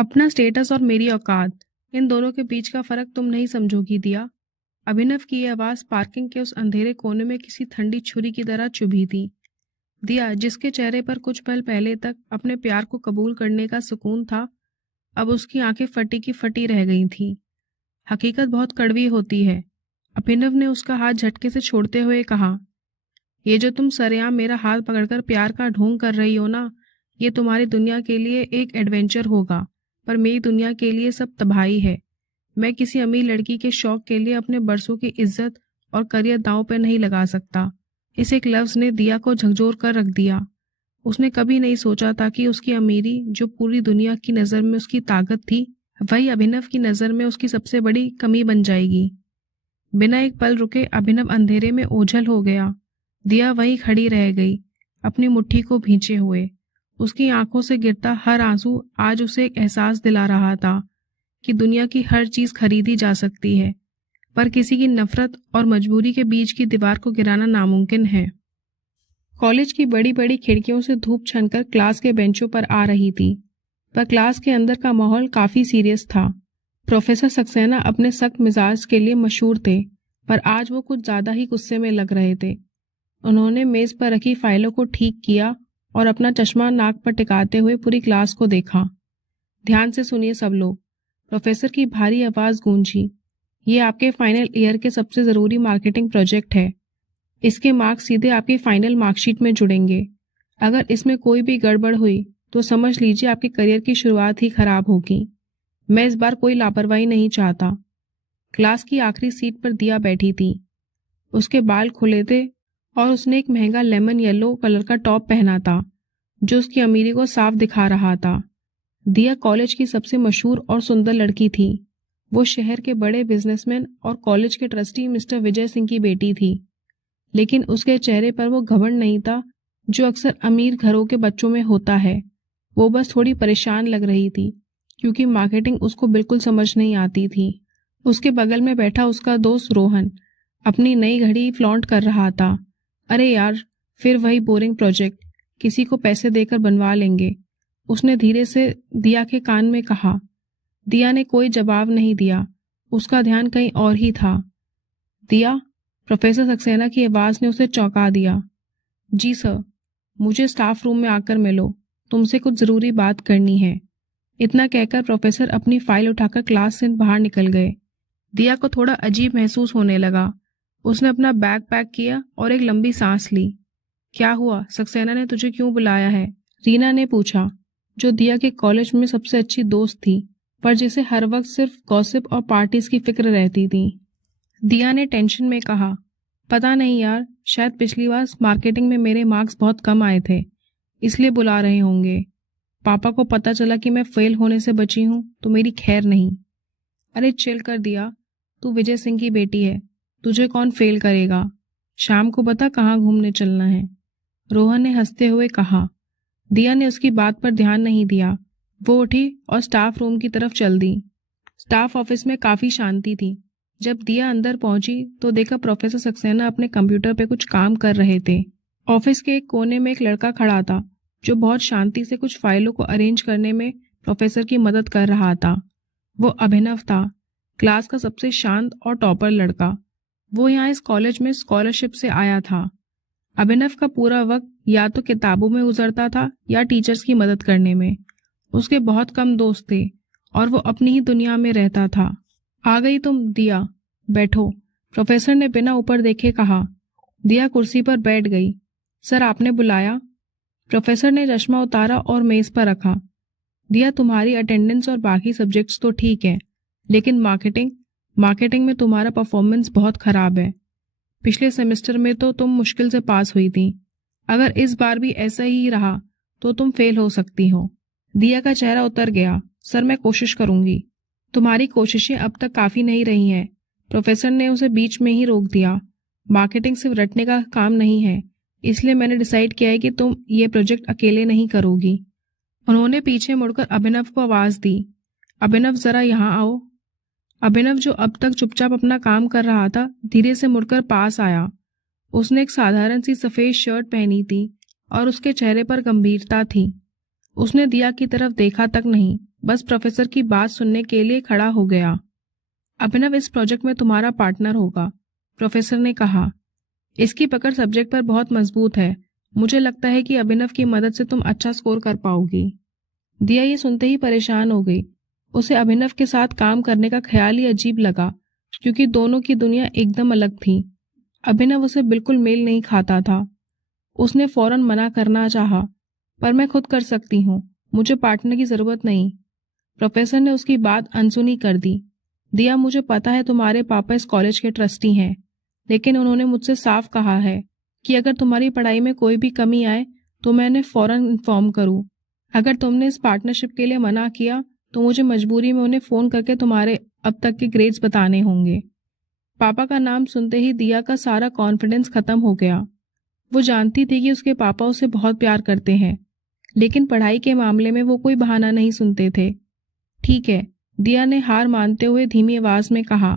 अपना स्टेटस और मेरी औकात, इन दोनों के बीच का फर्क तुम नहीं समझोगी दिया। अभिनव की यह आवाज पार्किंग के उस अंधेरे कोने में किसी ठंडी छुरी की तरह चुभी थी। दिया, जिसके चेहरे पर कुछ पल पहले तक अपने प्यार को कबूल करने का सुकून था, अब उसकी आंखें फटी की फटी रह गई थीं। हकीकत बहुत कड़वी होती है। अभिनव ने उसका हाथ झटके से छोड़ते हुए कहा, ये जो तुम सरेआम मेरा हाथ पकड़कर प्यार का ढोंग कर रही हो ना, ये तुम्हारी दुनिया के लिए एक एडवेंचर होगा, पर मेरी दुनिया के लिए सब तबाही है। मैं किसी अमीर लड़की के शौक के लिए अपने बरसों की इज्जत और करियर दांव पर नहीं लगा सकता। इस एक लफ्ज ने दिया को झकझोर कर रख दिया। उसने कभी नहीं सोचा था कि उसकी अमीरी, जो पूरी दुनिया की नज़र में उसकी ताकत थी, वही अभिनव की नज़र में उसकी सबसे बड़ी कमी बन जाएगी। बिना एक पल रुके अभिनव अंधेरे में ओझल हो गया। दिया वहीं खड़ी रह गई, अपनी मुट्ठी को भींचे हुए। उसकी आंखों से गिरता हर आंसू आज उसे एक एहसास दिला रहा था कि दुनिया की हर चीज खरीदी जा सकती है, पर किसी की नफरत और मजबूरी के बीच की दीवार को गिराना नामुमकिन है। कॉलेज की बड़ी बड़ी खिड़कियों से धूप छनकर क्लास के बेंचों पर आ रही थी, पर क्लास के अंदर का माहौल काफी सीरियस था। प्रोफेसर सक्सेना अपने सख्त मिजाज के लिए मशहूर थे, पर आज वो कुछ ज्यादा ही गुस्से में लग रहे थे। उन्होंने मेज पर रखी फाइलों को ठीक किया और अपना चश्मा नाक पर टिकाते हुए पूरी क्लास को देखा। ध्यान से सुनिए सब लोग, प्रोफेसर की भारी आवाज गूंजी। ये आपके फाइनल ईयर के सबसे जरूरी मार्केटिंग प्रोजेक्ट है। इसके मार्क्स सीधे आपकी फाइनल मार्कशीट में जुड़ेंगे। अगर इसमें कोई भी गड़बड़ हुई तो समझ लीजिए आपके करियर की शुरुआत ही खराब होगी। मैं इस बार कोई लापरवाही नहीं चाहता। क्लास की आखिरी सीट पर दिया बैठी थी। उसके बाल खुले थे और उसने एक महंगा लेमन येलो कलर का टॉप पहना था, जो उसकी अमीरी को साफ दिखा रहा था। दिया कॉलेज की सबसे मशहूर और सुंदर लड़की थी। वो शहर के बड़े बिजनेसमैन और कॉलेज के ट्रस्टी मिस्टर विजय सिंह की बेटी थी, लेकिन उसके चेहरे पर वो घमंड नहीं था जो अक्सर अमीर घरों के बच्चों में होता है। वो बस थोड़ी परेशान लग रही थी, क्योंकि मार्केटिंग उसको बिल्कुल समझ नहीं आती थी। उसके बगल में बैठा उसका दोस्त रोहन अपनी नई घड़ी फ्लॉन्ट कर रहा था। अरे यार, फिर वही बोरिंग प्रोजेक्ट, किसी को पैसे देकर बनवा लेंगे, उसने धीरे से दिया के कान में कहा। दिया ने कोई जवाब नहीं दिया, उसका ध्यान कहीं और ही था। दिया, प्रोफेसर सक्सेना की आवाज ने उसे चौंका दिया। जी सर, मुझे स्टाफ रूम में आकर मिलो, तुमसे कुछ जरूरी बात करनी है। इतना कहकर प्रोफेसर अपनी फाइल उठाकर क्लास से बाहर निकल गए। दिया को थोड़ा अजीब महसूस होने लगा। उसने अपना बैग पैक किया और एक लंबी सांस ली। क्या हुआ, सक्सेना ने तुझे क्यों बुलाया है? रीना ने पूछा, जो दिया के कॉलेज में सबसे अच्छी दोस्त थी, पर जिसे हर वक्त सिर्फ गॉसिप और पार्टीज की फिक्र रहती थी। दिया ने टेंशन में कहा, पता नहीं यार, शायद पिछली बार मार्केटिंग में मेरे मार्क्स बहुत कम आए थे, इसलिए बुला रहे होंगे। पापा को पता चला कि मैं फेल होने से बची हूँ तो मेरी खैर नहीं। अरे चिल कर दिया, तू विजय सिंह की बेटी है, तुझे कौन फेल करेगा। शाम को बता कहाँ घूमने चलना है, रोहन ने हंसते हुए कहा। दिया ने उसकी बात पर ध्यान नहीं दिया। वो उठी और स्टाफ रूम की तरफ चल दी। स्टाफ ऑफिस में काफी शांति थी। जब दिया अंदर पहुंची तो देखा प्रोफेसर सक्सेना अपने कंप्यूटर पे कुछ काम कर रहे थे। ऑफिस के एक कोने में एक लड़का खड़ा था, जो बहुत शांति से कुछ फाइलों को अरेंज करने में प्रोफेसर की मदद कर रहा था। वो अभिनव था, क्लास का सबसे शांत और टॉपर लड़का। वो यहाँ इस कॉलेज में स्कॉलरशिप से आया था। अभिनव का पूरा वक्त या तो किताबों में गुजरता था या टीचर्स की मदद करने में। उसके बहुत कम दोस्त थे और वो अपनी ही दुनिया में रहता था। आ गई तुम दिया, बैठो, प्रोफेसर ने बिना ऊपर देखे कहा। दिया कुर्सी पर बैठ गई। सर, आपने बुलाया? प्रोफेसर ने चश्मा उतारा और मेज पर रखा। दिया, तुम्हारी अटेंडेंस और बाकी सब्जेक्ट्स तो ठीक है, लेकिन मार्केटिंग में तुम्हारा परफॉर्मेंस बहुत खराब है। पिछले सेमेस्टर में तो तुम मुश्किल से पास हुई थी। अगर इस बार भी ऐसा ही रहा तो तुम फेल हो सकती हो। दिया का चेहरा उतर गया। सर, मैं कोशिश करूंगी। तुम्हारी कोशिशें अब तक काफी नहीं रही हैं। प्रोफेसर ने उसे बीच में ही रोक दिया। मार्केटिंग सिर्फ रटने का काम नहीं है, इसलिए मैंने डिसाइड किया है कि तुम ये प्रोजेक्ट अकेले नहीं करोगी। उन्होंने पीछे मुड़कर अभिनव को आवाज दी। अभिनव, जरा यहाँ आओ। अभिनव, जो अब तक चुपचाप अपना काम कर रहा था, धीरे से मुड़कर पास आया। उसने एक साधारण सी सफेद शर्ट पहनी थी और उसके चेहरे पर गंभीरता थी। उसने दिया की तरफ देखा तक नहीं, बस प्रोफेसर की बात सुनने के लिए खड़ा हो गया। अभिनव इस प्रोजेक्ट में तुम्हारा पार्टनर होगा, प्रोफेसर ने कहा। इसकी पकड़ सब्जेक्ट पर बहुत मजबूत है। मुझे लगता है कि अभिनव की मदद से तुम अच्छा स्कोर कर पाओगी। दिया ये सुनते ही परेशान हो गई। उसे अभिनव के साथ काम करने का ख्याल ही अजीब लगा, क्योंकि दोनों की दुनिया एकदम अलग थी। अभिनव उसे बिल्कुल मेल नहीं खाता था। उसने फौरन मना करना चाहा, पर मैं खुद कर सकती हूँ, मुझे पार्टनर की जरूरत नहीं। प्रोफेसर ने उसकी बात अनसुनी कर दी। दिया, मुझे पता है तुम्हारे पापा इस कॉलेज के ट्रस्टी हैं, लेकिन उन्होंने मुझसे साफ कहा है कि अगर तुम्हारी पढ़ाई में कोई भी कमी आए तो मैं उन्हें फौरन इन्फॉर्म करूं। अगर तुमने इस पार्टनरशिप के लिए मना किया तो मुझे मजबूरी में उन्हें फ़ोन करके तुम्हारे अब तक के ग्रेड्स बताने होंगे। पापा का नाम सुनते ही दिया का सारा कॉन्फिडेंस खत्म हो गया। वो जानती थी कि उसके पापा उसे बहुत प्यार करते हैं, लेकिन पढ़ाई के मामले में वो कोई बहाना नहीं सुनते थे। ठीक है, दिया ने हार मानते हुए धीमी आवाज में कहा,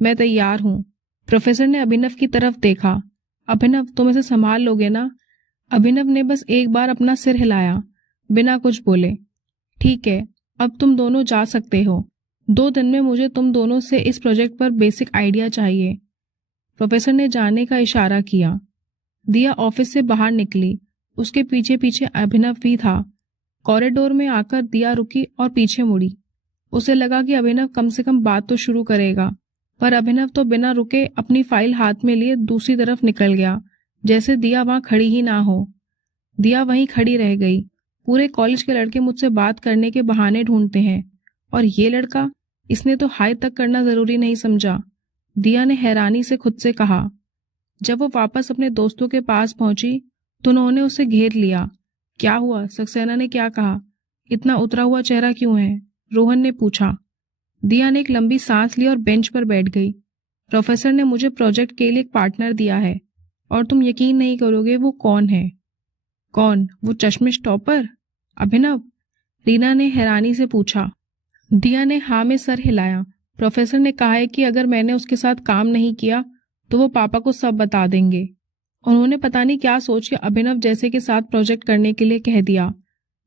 मैं तैयार हूँ। प्रोफेसर ने अभिनव की तरफ देखा। अभिनव, तुम इसे संभाल लोगे ना? अभिनव ने बस एक बार अपना सिर हिलाया, बिना कुछ बोले। ठीक है, अब तुम दोनों जा सकते हो। 2 दिन में मुझे तुम दोनों से इस प्रोजेक्ट पर बेसिक आइडिया चाहिए। प्रोफेसर ने जाने का इशारा किया। दिया ऑफिस से बाहर निकली। उसके पीछे पीछे अभिनव भी था। कॉरिडोर में आकर दिया रुकी और पीछे मुड़ी। उसे लगा कि अभिनव कम से कम बात तो शुरू करेगा, पर अभिनव तो बिना रुके अपनी फाइल हाथ में लिए दूसरी तरफ निकल गया, जैसे दिया वहां खड़ी ही ना हो। दिया वहीं खड़ी रह गई। पूरे कॉलेज के लड़के मुझसे बात करने के बहाने ढूंढते हैं, और ये लड़का, इसने तो हाय तक करना जरूरी नहीं समझा। दिया ने हैरानी से खुद से कहा। जब वो वापस अपने दोस्तों के पास पहुंची तो उन्होंने उसे घेर लिया। क्या हुआ? सक्सेना ने क्या कहा? इतना उतरा हुआ चेहरा क्यों है? रोहन ने पूछा। दिया ने एक लंबी सांस ली और बेंच पर बैठ गई। प्रोफेसर ने मुझे प्रोजेक्ट के लिए एक पार्टनर दिया है, और तुम यकीन नहीं करोगे वो कौन है। कौन? वो चश्मिश टॉपर अभिनव? रीना ने हैरानी से पूछा। दिया ने हाँ में सर हिलाया। प्रोफेसर ने कहा है कि अगर मैंने उसके साथ काम नहीं किया तो वो पापा को सब बता देंगे। उन्होंने पता नहीं क्या सोच के अभिनव जैसे के साथ प्रोजेक्ट करने के लिए कह दिया,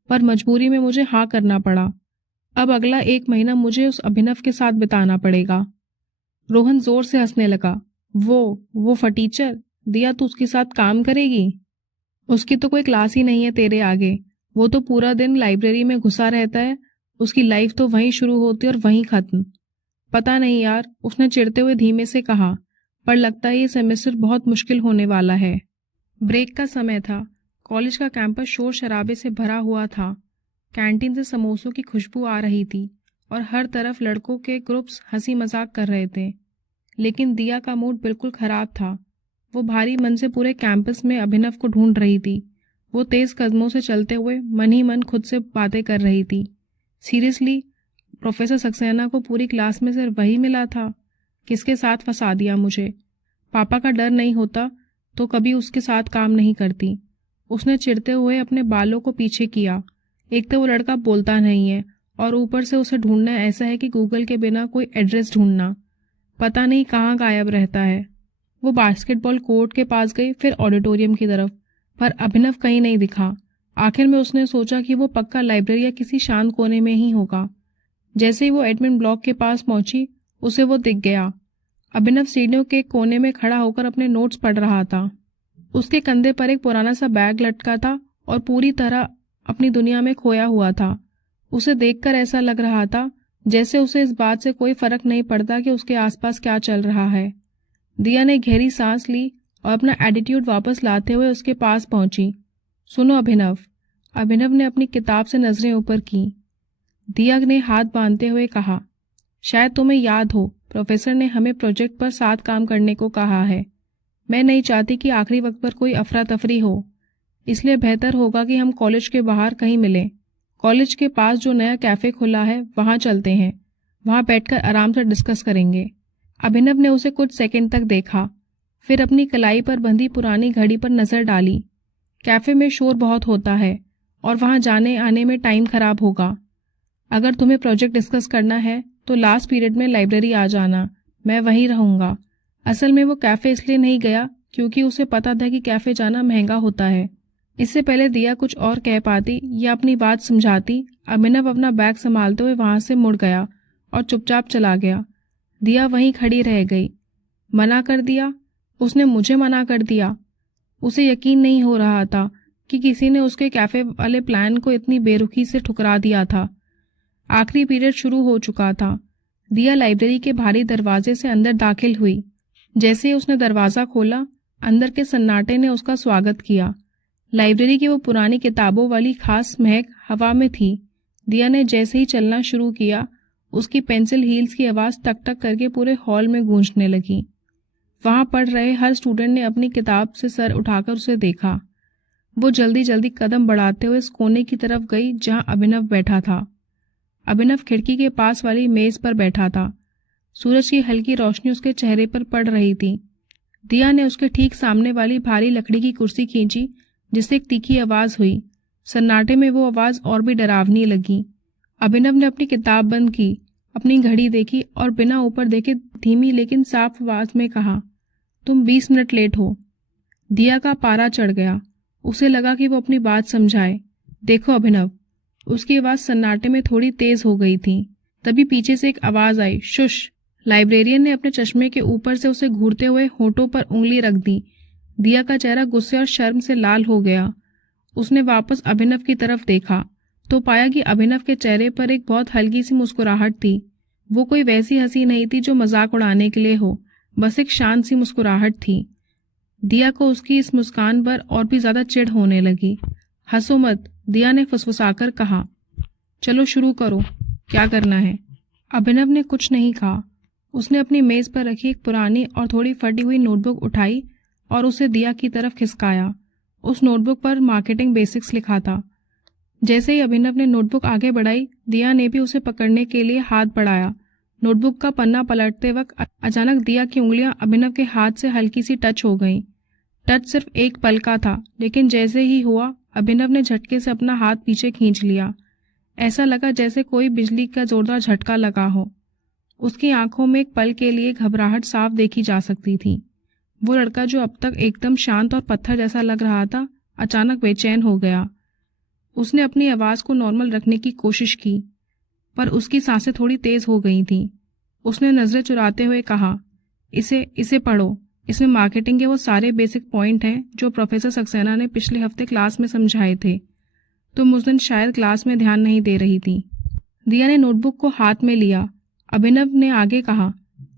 पर मजबूरी में मुझे हाँ करना पड़ा। अब अगला 1 महीना मुझे उस अभिनव के साथ बिताना पड़ेगा। रोहन जोर से हंसने लगा। वो फटीचर? दिया, तू उसके साथ काम करेगी? उसकी तो कोई क्लास ही नहीं है तेरे आगे। वो तो पूरा दिन लाइब्रेरी में घुसा रहता है। उसकी लाइफ तो वहीं शुरू होती और वहीं खत्म। पता नहीं यार, उसने चिढ़ते हुए धीमे से कहा, पर लगता है ये सेमेस्टर बहुत मुश्किल होने वाला है। ब्रेक का समय था। कॉलेज का कैंपस शोर शराबे से भरा हुआ था। कैंटीन से समोसों की खुशबू आ रही थी और हर तरफ लड़कों के ग्रुप्स हंसी मजाक कर रहे थे। लेकिन दिया का मूड बिल्कुल खराब था। वो भारी मन से पूरे कैंपस में अभिनव को ढूंढ रही थी। वो तेज कदमों से चलते हुए मन ही मन खुद से बातें कर रही थी। सीरियसली, प्रोफेसर सक्सेना को पूरी क्लास में सिर्फ वही मिला था? किसके साथ फंसा दिया मुझे? पापा का डर नहीं होता तो कभी उसके साथ काम नहीं करती। उसने चिढ़ते हुए अपने बालों को पीछे किया। एक तो वो लड़का बोलता नहीं है, और ऊपर से उसे ढूंढना ऐसा है कि गूगल के बिना कोई एड्रेस ढूंढना। पता नहीं कहाँ गायब रहता है। वो बास्केटबॉल कोर्ट के पास गई, फिर ऑडिटोरियम की तरफ, पर अभिनव कहीं नहीं दिखा। आखिर में उसने सोचा कि वो पक्का लाइब्रेरी या किसी शांत कोने में ही होगा। जैसे ही वो एडमिन ब्लॉक के पास पहुंची, उसे वो दिख गया। अभिनव सीढ़ियों के कोने में खड़ा होकर अपने नोट्स पढ़ रहा था। उसके कंधे पर एक पुराना सा बैग लटका था और पूरी तरह अपनी दुनिया में खोया हुआ था। उसे देखकर ऐसा लग रहा था जैसे उसे इस बात से कोई फर्क नहीं पड़ता कि उसके आसपास क्या चल रहा है। दिया ने गहरी सांस ली और अपना एटीट्यूड वापस लाते हुए उसके पास पहुंची। सुनो अभिनव। अभिनव ने अपनी किताब से नजरें ऊपर की। दिया ने हाथ बांधते हुए कहा, शायद तुम्हें याद हो, प्रोफेसर ने हमें प्रोजेक्ट पर साथ काम करने को कहा है। मैं नहीं चाहती कि आखिरी वक्त पर कोई अफरा तफरी हो, इसलिए बेहतर होगा कि हम कॉलेज के बाहर कहीं मिलें। कॉलेज के पास जो नया कैफे खुला है वहां चलते हैं। वहां बैठकर आराम से डिस्कस करेंगे। अभिनव ने उसे कुछ सेकंड तक देखा, फिर अपनी कलाई पर बंधी पुरानी घड़ी पर नजर डाली। कैफे में शोर बहुत होता है और वहां जाने आने में टाइम खराब होगा। अगर तुम्हें प्रोजेक्ट डिस्कस करना है तो लास्ट पीरियड में लाइब्रेरी आ जाना, मैं वहीं रहूंगा। असल में वो कैफे इसलिए नहीं गया क्योंकि उसे पता था कि कैफे जाना महंगा होता है। इससे पहले दिया कुछ और कह पाती या अपनी बात समझाती, अभिनव अपना बैग संभालते हुए वहां से मुड़ गया और चुपचाप चला गया। दिया वहीं खड़ी रह गई। मना कर दिया? उसने मुझे मना कर दिया? उसे यकीन नहीं हो रहा था कि किसी ने उसके कैफे वाले प्लान को इतनी बेरुखी से ठुकरा दिया था। आखिरी पीरियड शुरू हो चुका था। दिया लाइब्रेरी के भारी दरवाजे से अंदर दाखिल हुई। जैसे ही उसने दरवाज़ा खोला, अंदर के सन्नाटे ने उसका स्वागत किया। लाइब्रेरी की वो पुरानी किताबों वाली खास महक हवा में थी। दिया ने जैसे ही चलना शुरू किया, उसकी पेंसिल हील्स की आवाज़ टक टक करके पूरे हॉल में गूंजने लगी। वहां पढ़ रहे हर स्टूडेंट ने अपनी किताब से सर उठाकर उसे देखा। वो जल्दी जल्दी कदम बढ़ाते हुए इस कोने की तरफ गई जहां अभिनव बैठा था। अभिनव खिड़की के पास वाली मेज पर बैठा था। सूरज की हल्की रोशनी उसके चेहरे पर पड़ रही थी। दिया ने उसके ठीक सामने वाली भारी लकड़ी की कुर्सी खींची, जिससे एक तीखी आवाज हुई। सन्नाटे में वो आवाज और भी डरावनी लगी। अभिनव ने अपनी किताब बंद की, अपनी घड़ी देखी और बिना ऊपर देखे धीमी लेकिन साफ आवाज में कहा, तुम 20 मिनट लेट हो। दिया का पारा चढ़ गया। उसे लगा कि वो अपनी बात समझाए। देखो अभिनव। उसकी आवाज सन्नाटे में थोड़ी तेज हो गई थी। तभी पीछे से एक आवाज आई, शुश। लाइब्रेरियन ने अपने चश्मे के ऊपर से उसे घूरते हुए होठों पर उंगली रख दी। दिया का चेहरा गुस्से और शर्म से लाल हो गया। उसने वापस अभिनव की तरफ देखा तो पाया कि अभिनव के चेहरे पर एक बहुत हल्की सी मुस्कुराहट थी। वो कोई वैसी हंसी नहीं थी जो मजाक उड़ाने के लिए हो, बस एक शांत सी मुस्कुराहट थी। दिया को उसकी इस मुस्कान पर और भी ज्यादा चिढ़ होने लगी। हंसो मत, दिया ने फुसफुसाकर कहा। चलो शुरू करो, क्या करना है? अभिनव ने कुछ नहीं कहा। उसने अपनी मेज पर रखी एक पुरानी और थोड़ी फटी हुई नोटबुक उठाई और उसे दिया की तरफ खिसकाया। उस नोटबुक पर मार्केटिंग बेसिक्स लिखा था। जैसे ही अभिनव ने नोटबुक आगे बढ़ाई, दिया ने भी उसे पकड़ने के लिए हाथ बढ़ाया। नोटबुक का पन्ना पलटते वक्त अचानक दिया की उंगलियां अभिनव के हाथ से हल्की सी टच हो गईं। टच सिर्फ एक पल का था, लेकिन जैसे ही हुआ, अभिनव ने झटके से अपना हाथ पीछे खींच लिया। ऐसा लगा जैसे कोई बिजली का जोरदार झटका लगा हो। उसकी आंखों में एक पल के लिए घबराहट साफ देखी जा सकती थी। वो लड़का जो अब तक एकदम शांत और पत्थर जैसा लग रहा था, अचानक बेचैन हो गया। उसने अपनी आवाज को नॉर्मल रखने की कोशिश की, पर उसकी सांसें थोड़ी तेज हो गई थीं। उसने नजरें चुराते हुए कहा, इसे पढ़ो। इसमें मार्केटिंग के वो सारे बेसिक पॉइंट हैं जो प्रोफेसर सक्सेना ने पिछले हफ्ते क्लास में समझाए थे। तुम उस दिन शायद क्लास में ध्यान नहीं दे रही थी। दिया ने नोटबुक को हाथ में लिया। अभिनव ने आगे कहा,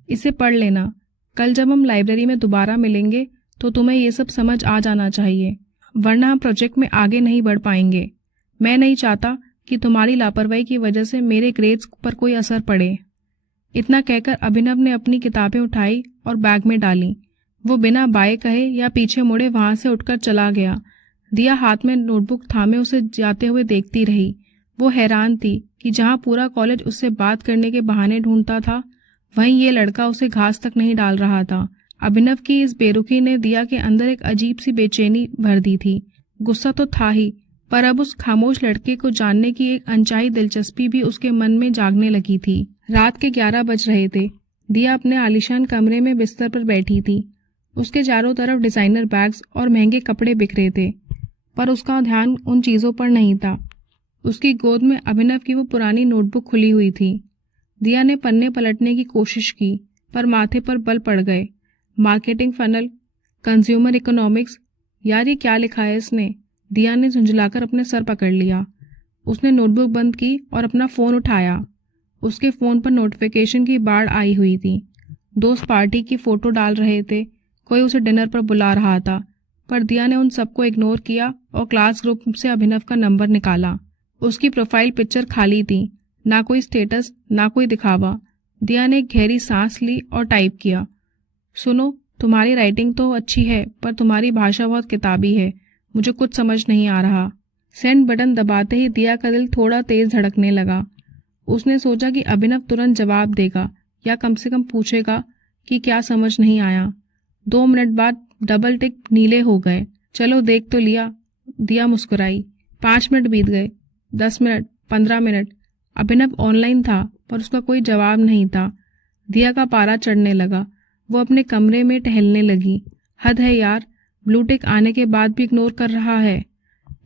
इसे पढ़ लेना। कल जब हम लाइब्रेरी में दोबारा मिलेंगे तो तुम्हें ये सब समझ आ जाना चाहिए, वरना हम प्रोजेक्ट में आगे नहीं बढ़ पाएंगे। मैं नहीं चाहता कि तुम्हारी लापरवाही की वजह से मेरे ग्रेड्स पर कोई असर पड़े। इतना कहकर अभिनव ने अपनी किताबें उठाई और बैग में डाली। वो बिना बाय कहे या पीछे मुड़े वहां से उठकर चला गया। दिया हाथ में नोटबुक थामे उसे जाते हुए देखती रही। वो हैरान थी कि जहां पूरा कॉलेज उससे बात करने के बहाने ढूंढता था, वहीं ये लड़का उसे घास तक नहीं डाल रहा था। अभिनव की इस बेरुखी ने दिया के अंदर एक अजीब सी बेचैनी भर दी थी। गुस्सा तो था ही, पर अब उस खामोश लड़के को जानने की एक अनचाही दिलचस्पी भी उसके मन में जागने लगी थी। रात के 11 बज रहे थे। दिया अपने आलीशान कमरे में बिस्तर पर बैठी थी। उसके चारों तरफ डिजाइनर बैग्स और महंगे कपड़े बिखरे थे, पर उसका ध्यान उन चीजों पर नहीं था। उसकी गोद में अभिनव की वो पुरानी नोटबुक खुली हुई थी। दिया ने पन्ने पलटने की कोशिश की, पर माथे पर बल पड़ गए। मार्केटिंग फनल, कंज्यूमर इकोनॉमिक्स, यार ये क्या लिखा है इसने? दिया ने झुंझलाकर अपने सर पकड़ लिया। उसने नोटबुक बंद की और अपना फोन उठाया। उसके फोन पर नोटिफिकेशन की बाढ़ आई हुई थी। दोस्त पार्टी की फोटो डाल रहे थे, कोई उसे डिनर पर बुला रहा था, पर दिया ने उन सबको इग्नोर किया और क्लास ग्रुप से अभिनव का नंबर निकाला। उसकी प्रोफाइल पिक्चर खाली थी, ना कोई स्टेटस, ना कोई दिखावा। दिया ने एक गहरी सांस ली और टाइप किया, सुनो, तुम्हारी राइटिंग तो अच्छी है, पर तुम्हारी भाषा बहुत किताबी है, मुझे कुछ समझ नहीं आ रहा। सेंड बटन दबाते ही दिया का दिल थोड़ा तेज धड़कने लगा। उसने सोचा कि अभिनव तुरंत जवाब देगा या कम से कम पूछेगा कि क्या समझ नहीं आया। 2 मिनट बाद डबल टिक नीले हो गए। चलो देख तो लिया, दिया मुस्कुराई। 5 मिनट बीत गए, 10 मिनट, 15 मिनट। अभिनव ऑनलाइन था, पर उसका कोई जवाब नहीं था। दिया का पारा चढ़ने लगा। वो अपने कमरे में टहलने लगी। हद है यार, ब्लू टिक आने के बाद भी इग्नोर कर रहा है।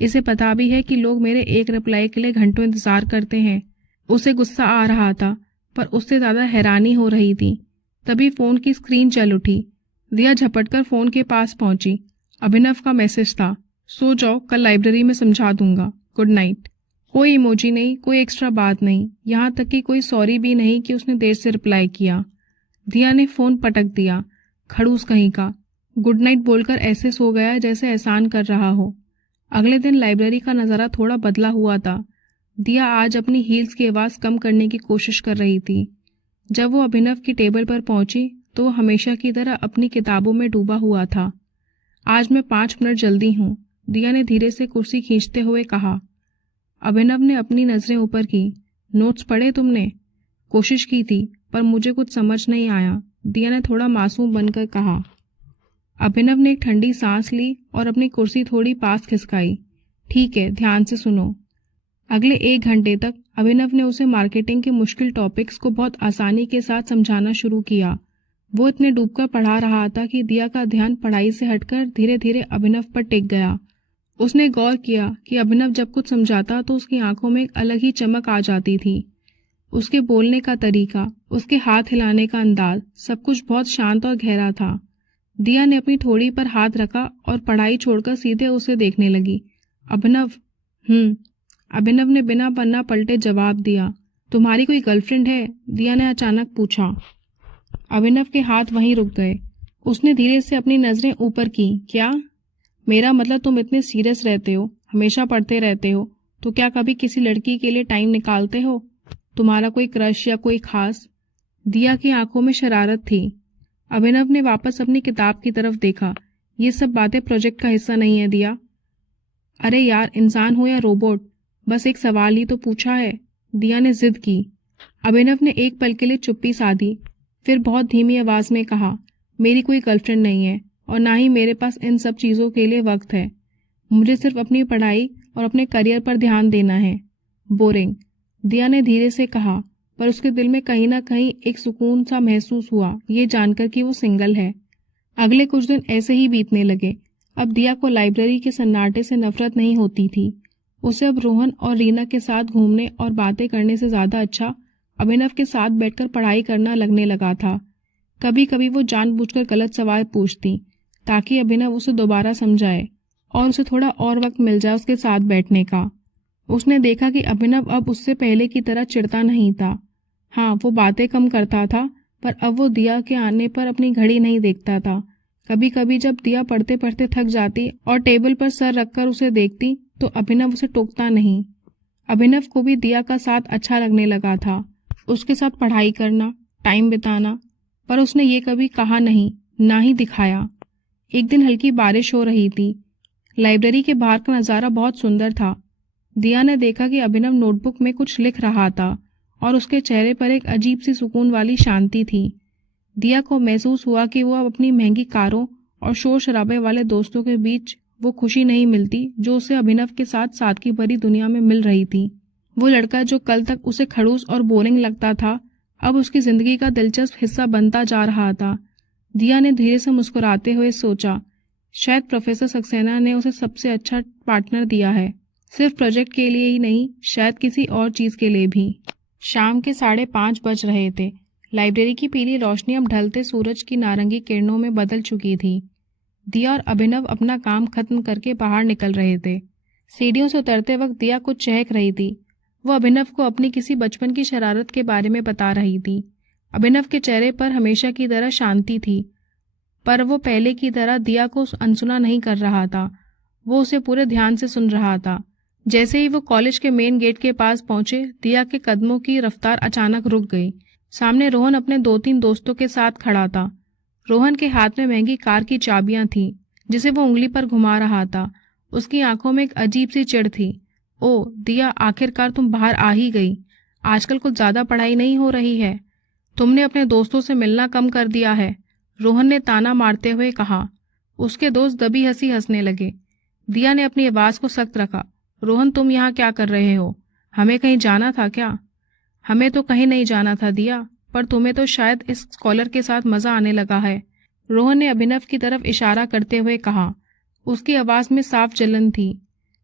इसे पता भी है कि लोग मेरे एक रिप्लाई के लिए घंटों इंतजार करते हैं। उसे गुस्सा आ रहा था, पर उससे ज़्यादा हैरानी हो रही थी। तभी फ़ोन की स्क्रीन चल उठी। दिया झपटकर फ़ोन के पास पहुंची। अभिनव का मैसेज था, सो जाओ, कल लाइब्रेरी में समझा दूंगा, गुड नाइट। कोई इमोजी नहीं, कोई एक्स्ट्रा बात नहीं, यहाँ तक कि कोई सॉरी भी नहीं कि उसने देर से रिप्लाई किया। दिया ने फ़ोन पटक दिया। खड़ूस कहीं का, गुड नाइट बोलकर ऐसे सो गया जैसे एहसान कर रहा हो। अगले दिन लाइब्रेरी का नज़ारा थोड़ा बदला हुआ था। दिया आज अपनी हील्स की आवाज़ कम करने की कोशिश कर रही थी। जब वो अभिनव की टेबल पर पहुंची तो वो हमेशा की तरह अपनी किताबों में डूबा हुआ था। आज मैं 5 मिनट जल्दी हूँ, दिया ने धीरे से कुर्सी खींचते हुए कहा। अभिनव ने अपनी नज़रें ऊपर की। नोट्स पढ़े तुमने? कोशिश की थी, पर मुझे कुछ समझ नहीं आया, दिया ने थोड़ा मासूम बनकर कहा। अभिनव ने एक ठंडी सांस ली और अपनी कुर्सी थोड़ी पास खिसकाई। ठीक है, ध्यान से सुनो। अगले 1 घंटे तक अभिनव ने उसे मार्केटिंग के मुश्किल टॉपिक्स को बहुत आसानी के साथ समझाना शुरू किया। वो इतने डूबकर पढ़ा रहा था कि दिया का ध्यान पढ़ाई से हटकर धीरे धीरे अभिनव पर टिक गया। उसने गौर किया कि अभिनव जब कुछ समझाता तो उसकी आंखों में एक अलग ही चमक आ जाती थी। उसके बोलने का तरीका, उसके हाथ हिलाने का अंदाज, सब कुछ बहुत शांत और गहरा था। दिया ने अपनी थोड़ी पर हाथ रखा और पढ़ाई छोड़कर सीधे उसे देखने लगी। अभिनव? अभिनव ने बिना पन्ना पलटे जवाब दिया। तुम्हारी कोई गर्लफ्रेंड है? दिया ने अचानक पूछा। अभिनव के हाथ वहीं रुक गए। उसने धीरे से अपनी नजरें ऊपर की। क्या? मेरा मतलब तुम इतने सीरियस रहते हो, हमेशा पढ़ते रहते हो, तो क्या कभी किसी लड़की के लिए टाइम निकालते हो? तुम्हारा कोई क्रश या कोई खास? दिया की आंखों में शरारत थी। अभिनव ने वापस अपनी किताब की तरफ देखा। ये सब बातें प्रोजेक्ट का हिस्सा नहीं है दिया। अरे यार, इंसान हो या रोबोट, बस एक सवाल ही तो पूछा है, दिया ने जिद की। अभिनव ने एक पल के लिए चुप्पी साधी, फिर बहुत धीमी आवाज में कहा, मेरी कोई गर्लफ्रेंड नहीं है और ना ही मेरे पास इन सब चीज़ों के लिए वक्त है। मुझे सिर्फ अपनी पढ़ाई और अपने करियर पर ध्यान देना है। बोरिंग, दिया ने धीरे से कहा, पर उसके दिल में कहीं ना कहीं एक सुकून सा महसूस हुआ ये जानकर कि वो सिंगल है। अगले कुछ दिन ऐसे ही बीतने लगे। अब दिया को लाइब्रेरी के सन्नाटे से नफरत नहीं होती थी। उसे अब रोहन और रीना के साथ घूमने और बातें करने से ज़्यादा अच्छा अभिनव के साथ बैठकर पढ़ाई करना लगने लगा था। कभी कभी वो जानबूझकर गलत सवाल पूछती ताकि अभिनव उसे दोबारा समझाए और उसे थोड़ा और वक्त मिल जाए उसके साथ बैठने का। उसने देखा कि अभिनव अब उससे पहले की तरह चिढ़ता नहीं था। हाँ, वो बातें कम करता था, पर अब वो दिया के आने पर अपनी घड़ी नहीं देखता था। कभी कभी जब दिया पढ़ते पढ़ते थक जाती और टेबल पर सर रखकर उसे देखती तो अभिनव उसे टोकता नहीं। अभिनव को भी दिया का साथ अच्छा लगने लगा था, उसके साथ पढ़ाई करना, टाइम बिताना, पर उसने ये कभी कहा नहीं, ना ही दिखाया। एक दिन हल्की बारिश हो रही थी। लाइब्रेरी के बाहर का नज़ारा बहुत सुंदर था। दिया ने देखा कि अभिनव नोटबुक में कुछ लिख रहा था और उसके चेहरे पर एक अजीब सी सुकून वाली शांति थी। दिया को महसूस हुआ कि वो अब अपनी महंगी कारों और शोर शराबे वाले दोस्तों के बीच वो खुशी नहीं मिलती जो उसे अभिनव के साथ सादगी भरी दुनिया में मिल रही थी। वो लड़का जो कल तक उसे खड़ूस और बोरिंग लगता था, अब उसकी जिंदगी का दिलचस्प हिस्सा बनता जा रहा था। दिया ने धीरे से मुस्कुराते हुए सोचा, शायद प्रोफेसर सक्सेना ने उसे सबसे अच्छा पार्टनर दिया है, सिर्फ प्रोजेक्ट के लिए ही नहीं, शायद किसी और चीज़ के लिए भी। शाम के 5:30 बज रहे थे। लाइब्रेरी की पीली रोशनी अब ढलते सूरज की नारंगी किरणों में बदल चुकी थी। दिया और अभिनव अपना काम खत्म करके बाहर निकल रहे थे। सीढ़ियों से उतरते वक्त दिया कुछ चहक रही थी। वो अभिनव को अपनी किसी बचपन की शरारत के बारे में बता रही थी। अभिनव के चेहरे पर हमेशा की तरह शांति थी, पर वो पहले की तरह दिया को अनसुना नहीं कर रहा था। वो उसे पूरे ध्यान से सुन रहा था। जैसे ही वो कॉलेज के मेन गेट के पास पहुंचे, दिया के कदमों की रफ्तार अचानक रुक गई। सामने रोहन अपने 2-3 दोस्तों के साथ खड़ा था। रोहन के हाथ में महंगी कार की चाबियां थीं, जिसे वो उंगली पर घुमा रहा था। उसकी आंखों में एक अजीब सी चिढ़ थी। ओ दिया, आखिरकार तुम बाहर आ ही गई। आजकल कुछ ज्यादा पढ़ाई नहीं हो रही है? तुमने अपने दोस्तों से मिलना कम कर दिया है, रोहन ने ताना मारते हुए कहा। उसके दोस्त दबी हंसी हंसने लगे। दिया ने अपनी आवाज को सख्त रखा। रोहन, तुम यहाँ क्या कर रहे हो? हमें कहीं जाना था क्या? हमें तो कहीं नहीं जाना था दिया, पर तुम्हें तो शायद इस स्कॉलर के साथ मजा आने लगा है, रोहन ने अभिनव की तरफ इशारा करते हुए कहा। उसकी आवाज में साफ जलन थी।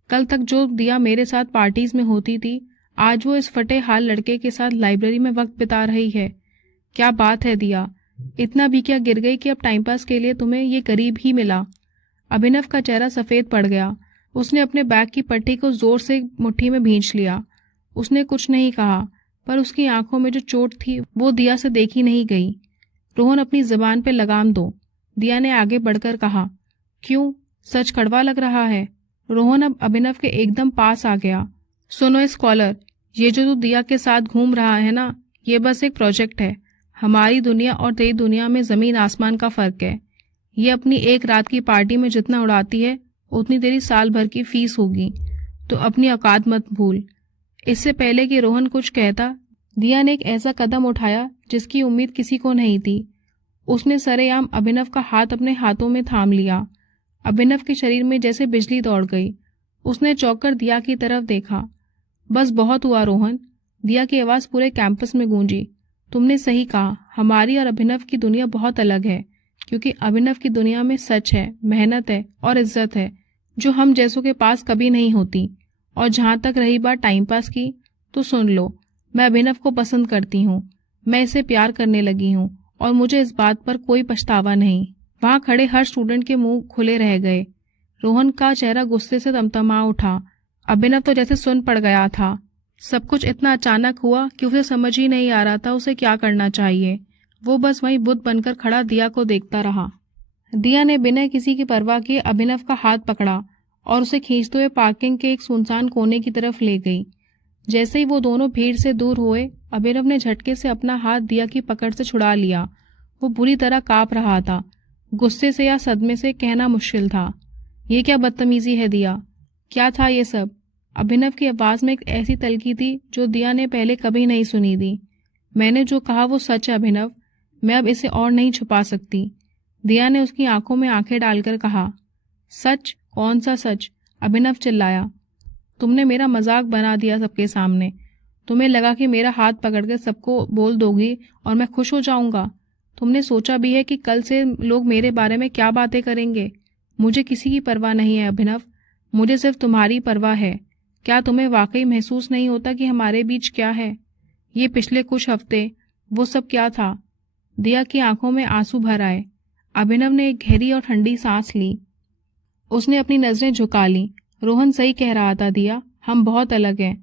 कल तक जो दिया मेरे साथ पार्टीज में होती थी, आज वो इस फटे हाल लड़के के साथ लाइब्रेरी में वक्त बिता रही है। क्या बात है दिया, इतना भी क्या गिर गई कि अब टाइम पास के लिए तुम्हें ये गरीब ही मिला। अभिनव का चेहरा सफ़ेद पड़ गया। उसने अपने बैग की पट्टी को जोर से मुट्ठी में भींच लिया। उसने कुछ नहीं कहा, पर उसकी आंखों में जो चोट थी वो दिया से देखी नहीं गई। रोहन, अपनी जबान पे लगाम दो, दिया ने आगे बढ़कर कहा। क्यों, सच कड़वा लग रहा है? रोहन अब अभिनव के एकदम पास आ गया। सुनो स्कॉलर, ये जो तू दिया के साथ घूम रहा है ना, ये बस एक प्रोजेक्ट है। हमारी दुनिया और तेरी दुनिया में जमीन आसमान का फर्क है। ये अपनी एक रात की पार्टी में जितना उड़ाती है, उतनी तेरी साल भर की फीस होगी, तो अपनी औकात मत भूल। इससे पहले कि रोहन कुछ कहता, दिया ने एक ऐसा कदम उठाया जिसकी उम्मीद किसी को नहीं थी। उसने सरेआम अभिनव का हाथ अपने हाथों में थाम लिया। अभिनव के शरीर में जैसे बिजली दौड़ गई। उसने चौंक कर दिया की तरफ देखा। बस बहुत हुआ रोहन, दिया की आवाज पूरे कैंपस में गूंजी। तुमने सही कहा, हमारी और अभिनव की दुनिया बहुत अलग है, क्योंकि अभिनव की दुनिया में सच है, मेहनत है और इज्जत है, जो हम जैसों के पास कभी नहीं होती। और जहां तक रही बात टाइम पास की, तो सुन लो, मैं अभिनव को पसंद करती हूँ। मैं इसे प्यार करने लगी हूँ और मुझे इस बात पर कोई पछतावा नहीं। वहां खड़े हर स्टूडेंट के मुंह खुले रह गए। रोहन का चेहरा गुस्से से तमतमा उठा। अभिनव तो जैसे सुन पड़ गया था। सब कुछ इतना अचानक हुआ कि उसे समझ ही नहीं आ रहा था उसे क्या करना चाहिए। वो बस वहीं बुत बनकर खड़ा दिया को देखता रहा। दिया ने बिना किसी की परवाह किए अभिनव का हाथ पकड़ा और उसे खींचते हुए पार्किंग के एक सुनसान कोने की तरफ ले गई। जैसे ही वो दोनों भीड़ से दूर हुए, अभिनव ने झटके से अपना हाथ दिया की पकड़ से छुड़ा लिया। वो बुरी तरह कांप रहा था। गुस्से से या सदमे से कहना मुश्किल था। ये क्या बदतमीजी है दिया, क्या था ये सब? अभिनव की आवाज में एक ऐसी तलखी थी जो दिया ने पहले कभी नहीं सुनी थी। मैंने जो कहा वो सच है अभिनव, मैं अब इसे और नहीं छुपा सकती। दिया ने उसकी आंखों में आंखें डालकर कहा। सच? कौन सा सच? अभिनव चिल्लाया। तुमने मेरा मजाक बना दिया सबके सामने। तुम्हें लगा कि मेरा हाथ पकड़कर सबको बोल दोगी और मैं खुश हो जाऊंगा। तुमने सोचा भी है कि कल से लोग मेरे बारे में क्या बातें करेंगे? मुझे किसी की परवाह नहीं है अभिनव, मुझे सिर्फ तुम्हारी परवाह है। क्या तुम्हें वाकई महसूस नहीं होता कि हमारे बीच क्या है? ये पिछले कुछ हफ्ते, वो सब क्या था? दिया की आंखों में आंसू भर आए। अभिनव ने एक गहरी और ठंडी सांस ली। उसने अपनी नजरें झुका ली। रोहन सही कह रहा था दिया, हम बहुत अलग हैं।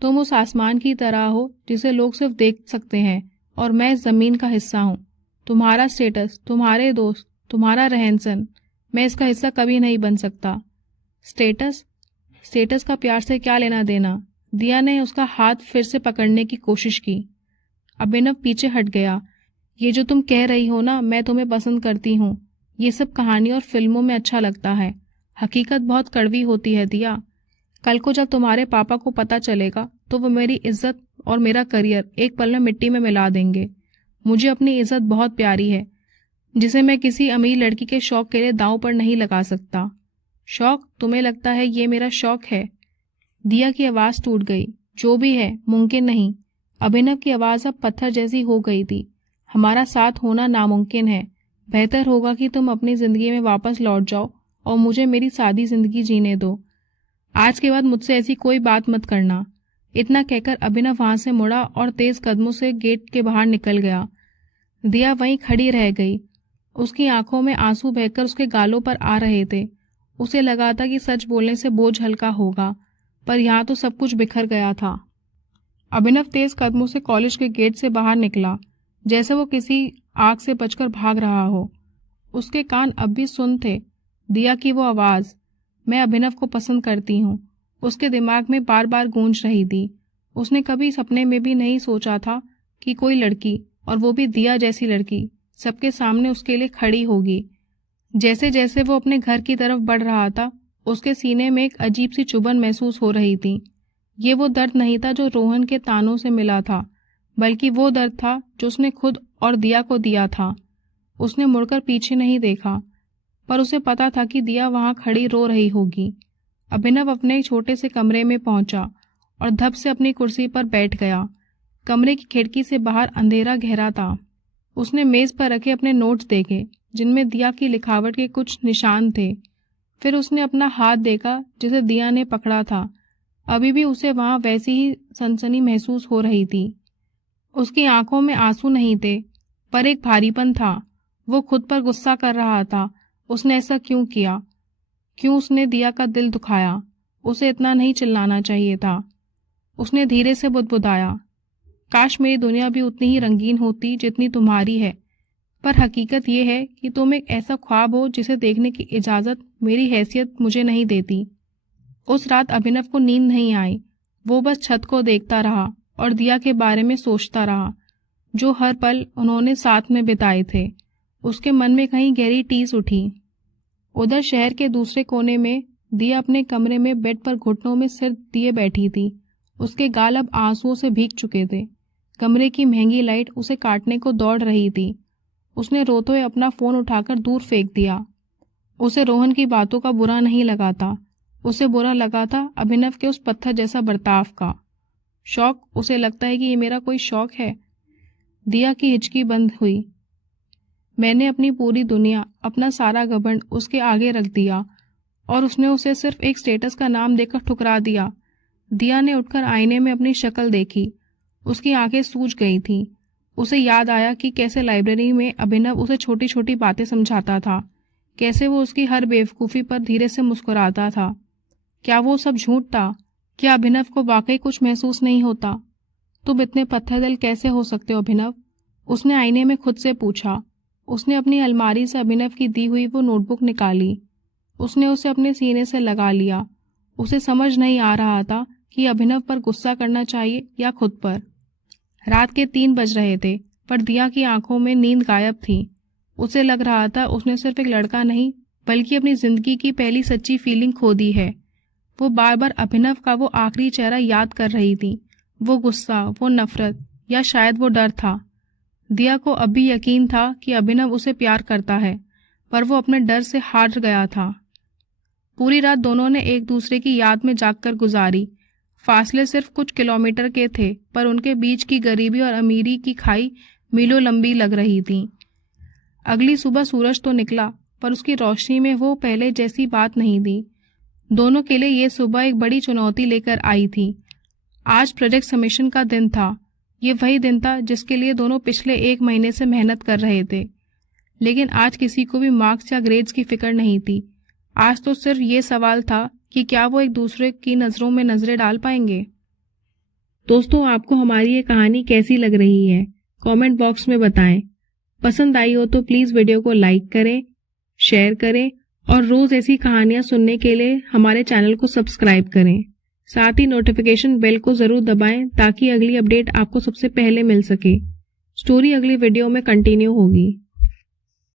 तुम उस आसमान की तरह हो जिसे लोग सिर्फ देख सकते हैं, और मैं इस जमीन का हिस्सा हूँ। तुम्हारा स्टेटस, तुम्हारे दोस्त, तुम्हारा रहन सहन, मैं इसका हिस्सा कभी नहीं बन सकता। स्टेटस? स्टेटस का प्यार से क्या लेना देना? दिया ने उसका हाथ फिर से पकड़ने की कोशिश की। अभिनव पीछे हट गया। ये जो तुम कह रही हो ना, मैं तुम्हें पसंद करती हूँ, ये सब कहानी और फिल्मों में अच्छा लगता है। हकीकत बहुत कड़वी होती है दिया। कल को जब तुम्हारे पापा को पता चलेगा तो वो मेरी इज्जत और मेरा करियर एक पल में मिट्टी में मिला देंगे। मुझे अपनी इज्जत बहुत प्यारी है, जिसे मैं किसी अमीर लड़की के शौक के लिए दांव पर नहीं लगा सकता। शौक? तुम्हें लगता है ये मेरा शौक है? दिया की आवाज टूट गई। जो भी है, मुमकिन नहीं। अभिनव की आवाज अब पत्थर जैसी हो गई थी। हमारा साथ होना नामुमकिन है। बेहतर होगा कि तुम अपनी जिंदगी में वापस लौट जाओ और मुझे मेरी सादी जिंदगी जीने दो। आज के बाद मुझसे ऐसी कोई बात मत करना। इतना कहकर अभिनव वहां से मुड़ा और तेज कदमों से गेट के बाहर निकल गया। दिया वहीं खड़ी रह गई। उसकी आंखों में आंसू बहकर उसके गालों पर आ रहे थे। उसे लगा था कि सच बोलने से बोझ हल्का होगा, पर यहाँ तो सब कुछ बिखर गया था। अभिनव तेज कदमों से कॉलेज के गेट से बाहर निकला, जैसे वो किसी आग से बचकर भाग रहा हो। उसके कान अब भी सुन थे। दिया की वो आवाज, मैं अभिनव को पसंद करती हूँ, उसके दिमाग में बार बार गूंज रही थी। उसने कभी सपने में भी नहीं सोचा था कि कोई लड़की, और वो भी दिया जैसी लड़की, सबके सामने उसके लिए खड़ी होगी। जैसे जैसे वो अपने घर की तरफ बढ़ रहा था, उसके सीने में एक अजीब सी चुभन महसूस हो रही थी। ये वो दर्द नहीं था जो रोहन के तानों से मिला था, बल्कि वो दर्द था जो उसने खुद और दिया को दिया था। उसने मुड़कर पीछे नहीं देखा, पर उसे पता था कि दिया वहां खड़ी रो रही होगी। अभिनव अपने छोटे से कमरे में पहुंचा और धप से अपनी कुर्सी पर बैठ गया। कमरे की खिड़की से बाहर अंधेरा गहरा था। उसने मेज पर रखे अपने नोट्स देखे, जिनमें दिया की लिखावट के कुछ निशान थे। फिर उसने अपना हाथ देखा जिसे दिया ने पकड़ा था। अभी भी उसे वहां वैसी ही सनसनी महसूस हो रही थी। उसकी आंखों में आंसू नहीं थे, पर एक भारीपन था। वो खुद पर गुस्सा कर रहा था। उसने ऐसा क्यों किया? क्यों उसने दिया का दिल दुखाया? उसे इतना नहीं चिल्लाना चाहिए था। उसने धीरे से बुदबुदाया, काश मेरी दुनिया भी उतनी ही रंगीन होती जितनी तुम्हारी है, पर हकीकत यह है कि तुम एक ऐसा ख्वाब हो जिसे देखने की इजाजत मेरी हैसियत मुझे नहीं देती। उस रात अभिनव को नींद नहीं आई। वो बस छत को देखता रहा और दिया के बारे में सोचता रहा, जो हर पल उन्होंने साथ में बिताए थे। उसके मन में कहीं गहरी टीस उठी। उधर शहर के दूसरे कोने में दिया अपने कमरे में बेड पर घुटनों में सिर दिए बैठी थी। उसके गाल अब आंसुओं से भीग चुके थे। कमरे की महंगी लाइट उसे काटने को दौड़ रही थी। उसने रोते हुए अपना फोन उठाकर दूर फेंक दिया। उसे रोहन की बातों का बुरा नहीं लगा था। उसे बुरा लगा था अभिनव के उस पत्थर जैसा बर्ताव का। शौक? उसे लगता है कि ये मेरा कोई शौक है? दिया की हिचकी बंद हुई। मैंने अपनी पूरी दुनिया, अपना सारा घमंड उसके आगे रख दिया और उसने उसे सिर्फ एक स्टेटस का नाम देकर ठुकरा दिया। दिया ने उठकर आईने में अपनी शक्ल देखी। उसकी आंखें सूज गई थीं। उसे याद आया कि कैसे लाइब्रेरी में अभिनव उसे छोटी छोटी बातें समझाता था, कैसे वो उसकी हर बेवकूफ़ी पर धीरे से मुस्कुराता था। क्या वो सब झूठ था? क्या अभिनव को वाकई कुछ महसूस नहीं होता? तुम इतने पत्थर दिल कैसे हो सकते हो अभिनव? उसने आईने में खुद से पूछा। उसने अपनी अलमारी से अभिनव की दी हुई वो नोटबुक निकाली। उसने उसे अपने सीने से लगा लिया। उसे समझ नहीं आ रहा था कि अभिनव पर गुस्सा करना चाहिए या खुद पर। रात के 3 बज रहे थे, पर दिया की आंखों में नींद गायब थी। उसे लग रहा था उसने सिर्फ एक लड़का नहीं, बल्कि अपनी जिंदगी की पहली सच्ची फीलिंग खो दी है। वो बार बार अभिनव का वो आखिरी चेहरा याद कर रही थी। वो गुस्सा, वो नफरत, या शायद वो डर था। दिया को अब भी यकीन था कि अभिनव उसे प्यार करता है, पर वो अपने डर से हार गया था। पूरी रात दोनों ने एक दूसरे की याद में जागकर गुजारी। फासले सिर्फ कुछ किलोमीटर के थे, पर उनके बीच की गरीबी और अमीरी की खाई मीलों लंबी लग रही थी। अगली सुबह सूरज तो निकला, पर उसकी रोशनी में वो पहले जैसी बात नहीं थी। दोनों के लिए ये सुबह एक बड़ी चुनौती लेकर आई थी। आज प्रोजेक्ट सबमिशन का दिन था। ये वही दिन था जिसके लिए दोनों पिछले 1 महीने से मेहनत कर रहे थे। लेकिन आज किसी को भी मार्क्स या ग्रेड्स की फिक्र नहीं थी। आज तो सिर्फ ये सवाल था कि क्या वो एक दूसरे की नज़रों में नज़रें डाल पाएंगे। दोस्तों, आपको हमारी ये कहानी कैसी लग रही है? कमेंट बॉक्स में बताएं। पसंद आई हो तो प्लीज़ वीडियो को लाइक करें, शेयर करें और रोज़ ऐसी कहानियाँ सुनने के लिए हमारे चैनल को सब्सक्राइब करें। साथ ही नोटिफिकेशन बेल को ज़रूर दबाएं ताकि अगली अपडेट आपको सबसे पहले मिल सके। स्टोरी अगली वीडियो में कंटिन्यू होगी।